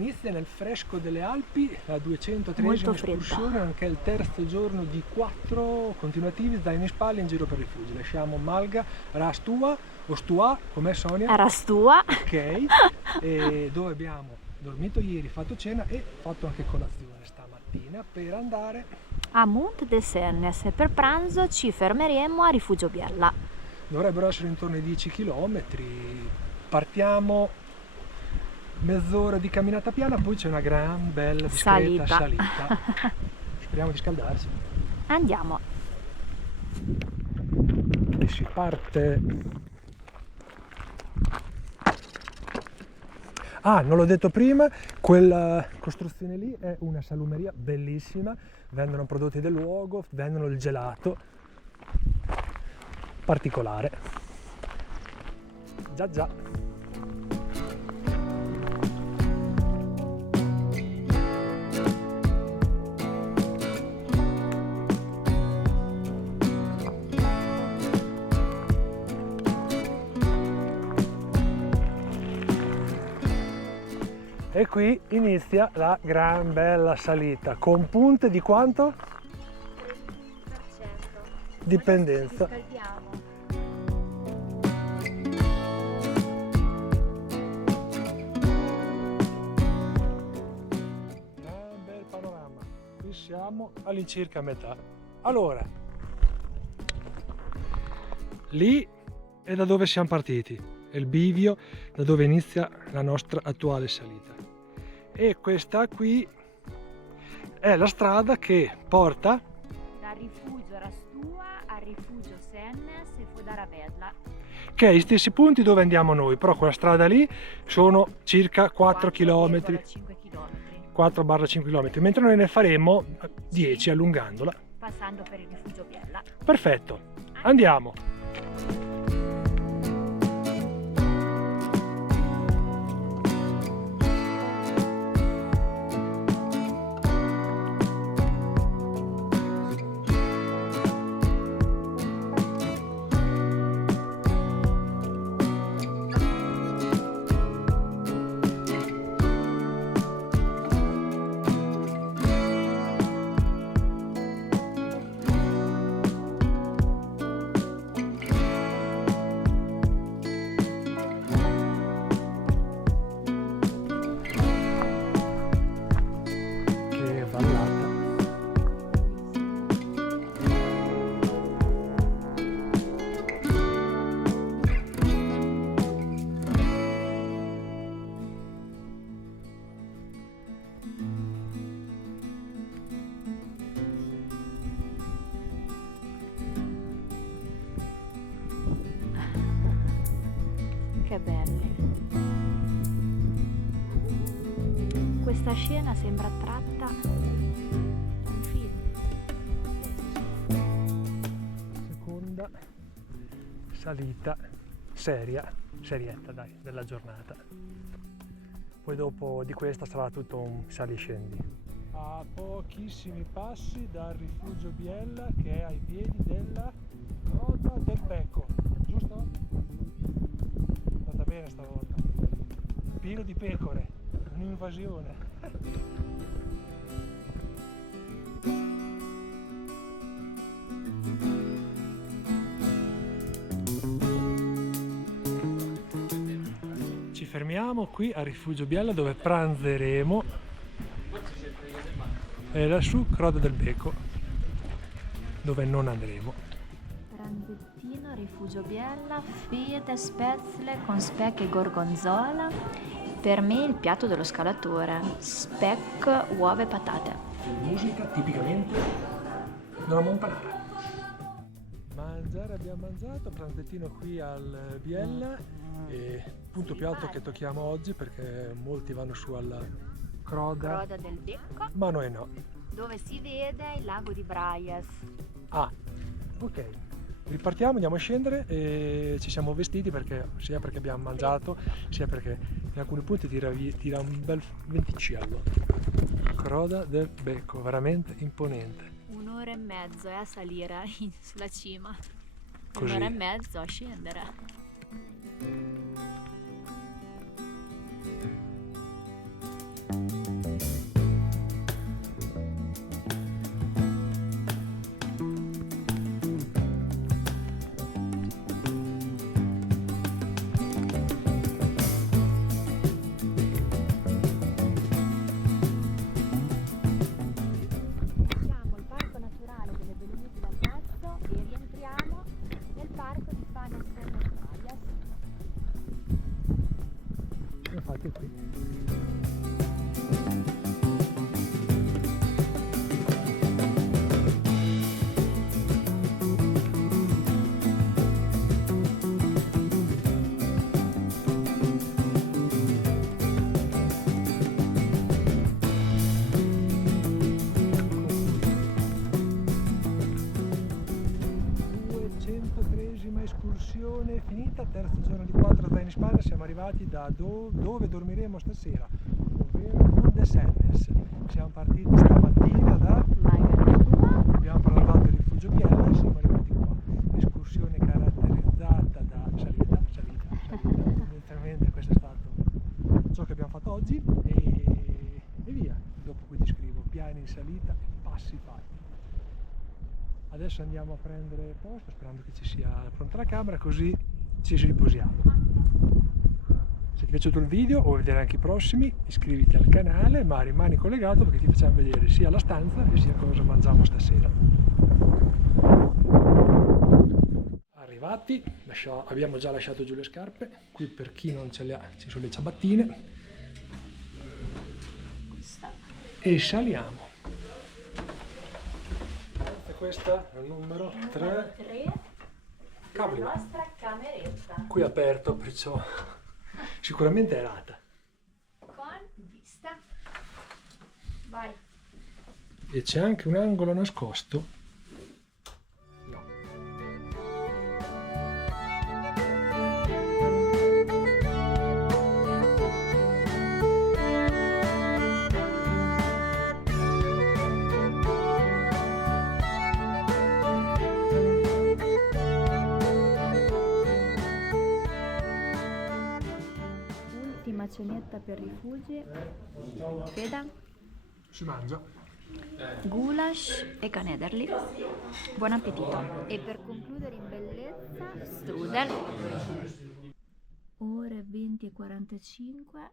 Inizia nel fresco delle Alpi, la 203esima escursione, nonché il terzo giorno di 4 continuativi, zaini in spalla in giro per rifugi. Lasciamo Malga, Rastua, o Stua, com'è Sonia? Rastua. Ok, e dove abbiamo dormito ieri, fatto cena e fatto anche colazione stamattina per andare a Monte de Sennes e per pranzo ci fermeremo a Rifugio Biella. Dovrebbero essere intorno ai 10 km, partiamo mezz'ora di camminata piana, poi c'è una gran bella discreta salita. Speriamo di scaldarsi. Andiamo. E si parte. Ah, non l'ho detto prima, quella costruzione lì è una salumeria bellissima, vendono prodotti del luogo, vendono il gelato particolare. Già. E qui inizia la gran bella salita, con punte di quanto? 30%. Dipendenza. Un bel panorama, qui siamo all'incirca a metà. Allora, lì è da dove siamo partiti, è il bivio da dove inizia la nostra attuale salita. E questa qui è la strada che porta dal rifugio Rastua al rifugio Sennes e Fodaravedla, che è gli stessi punti dove andiamo noi, però quella strada lì sono circa 4 km, 4-5 km, mentre noi ne faremo 10 allungandola, passando per il rifugio Biella. Perfetto, andiamo! Che belli. Questa scena sembra tratta da un film. Seconda salita serietta dai, della giornata. Poi dopo di questa sarà tutto un sali-scendi. A pochissimi passi dal rifugio Biella, che è ai piedi della Grotta del Becco, giusto? È andata bene stavolta. Pieno di pecore, un'invasione. Ci fermiamo qui a Rifugio Biella dove pranzeremo e lassù Grotta del Becco dove non andremo. Pranzettino, Rifugio Biella, fette spezzle con speck e gorgonzola. Per me il piatto dello scalatore, speck, uova e patate. Musica tipicamente della Montanara. Mangiare abbiamo mangiato, pranzettino qui al Biella, e punto più alto che tocchiamo oggi perché molti vanno su alla Grotta del Becco, ma noi no. dove si vede il lago di Braies. Ah, ok. Ripartiamo, andiamo a scendere e ci siamo vestiti sia perché abbiamo mangiato, sia perché in alcuni punti tira un bel venticello. Grotta del Becco, veramente imponente. 1 ora e mezzo a salire sulla cima, Così. 1 ora e mezzo a scendere. anche qui. Escursione finita, terzo giorno di 4 zaini in spalla, siamo arrivati da dove dormiremo stasera, ovvero Mondesennes. Siamo partiti stamattina da Laigantua. abbiamo prenotato il rifugio Biella e siamo arrivati qua. Escursione caratterizzata da salita. Tendenzialmente questo è stato ciò che abbiamo fatto oggi e via. Dopo qui ti scrivo piani in salita e passi fatti. Adesso andiamo a prendere posto, sperando che ci sia pronta la camera, così ci riposiamo. Se ti è piaciuto il video o vuoi vedere anche i prossimi, iscriviti al canale, ma rimani collegato perché ti facciamo vedere sia la stanza e sia cosa mangiamo stasera. Arrivati, abbiamo già lasciato giù le scarpe, qui per chi non ce le ha ci sono le ciabattine e saliamo. Questa è il numero 3, la nostra cameretta qui aperto, perciò sicuramente è rata. con vista. Vai. E c'è anche un angolo nascosto. No. Cenetta per rifugi, Feda, Si mangia. goulash e canederli. Buon appetito. E per concludere in bellezza, strudel. Ore 20:45,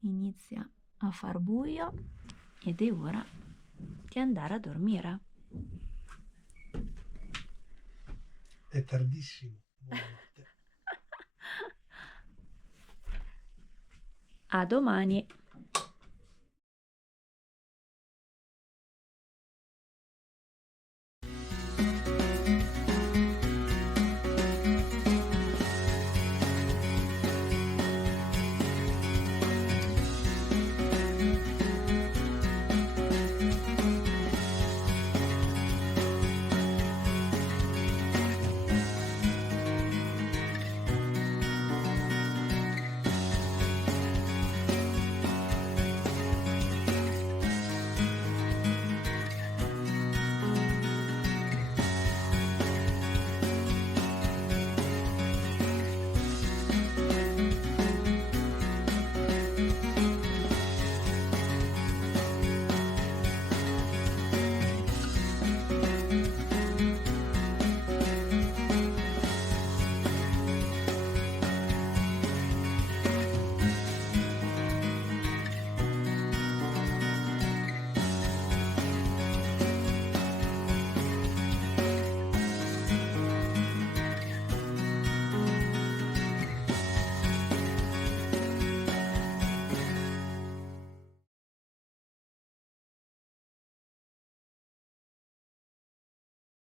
inizia a far buio ed è ora di andare a dormire. È tardissimo. Buonanotte. A domani.